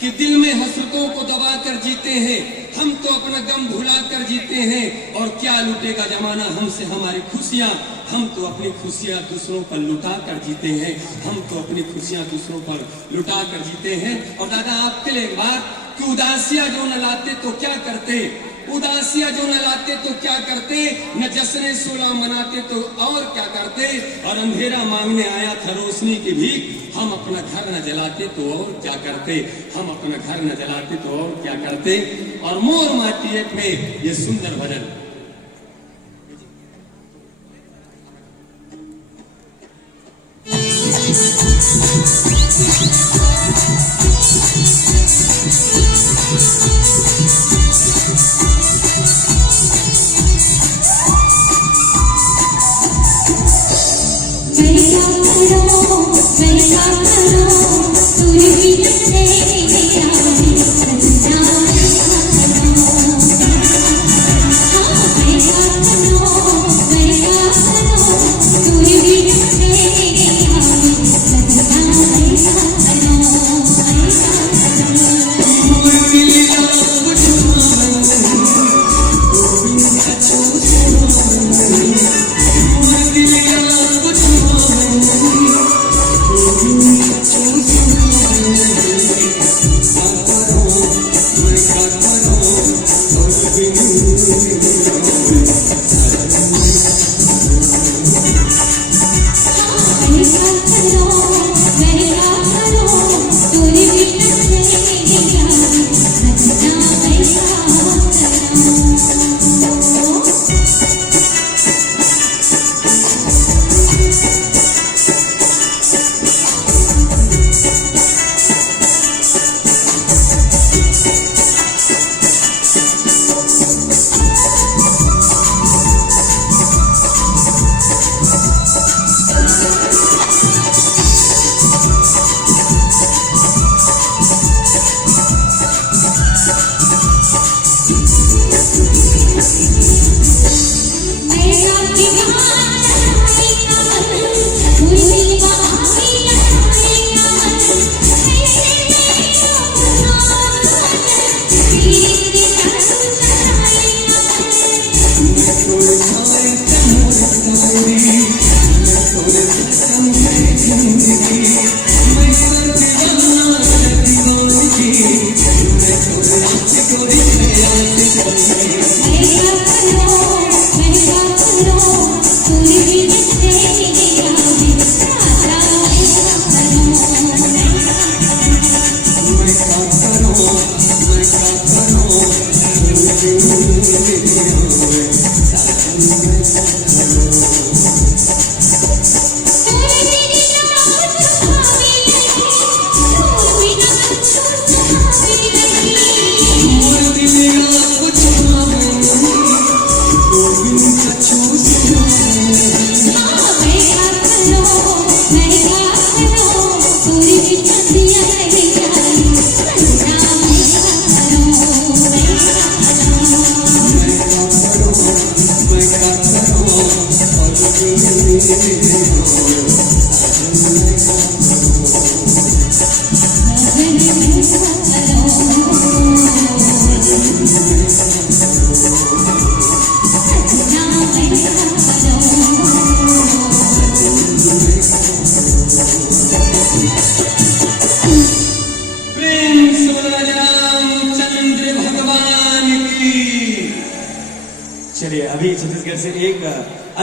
कि दिल में हसरतों को दबा कर जीते हैं, हम तो अपना गम भुला कर जीते हैं, और क्या लुटेगा जमाना हमसे हमारी खुशियां, हम तो अपनी खुशियां दूसरों पर लुटा कर जीते हैं, हम तो अपनी खुशियां दूसरों पर लुटा कर जीते हैं। और दादा आपके लिए एक बात कि उदासियां जो न लाते तो क्या करते, उदासियां जो न लाते तो क्या करते, न जश्न सुलह मनाते तो और क्या करते, और अंधेरा मांगने आया था रोशनी की भीख, हम अपना घर न जलाते तो और क्या करते, हम अपना घर न जलाते तो और क्या करते। और मोर माटी में ये सुंदर भजन चलिए अभी छत्तीसगढ़ से एक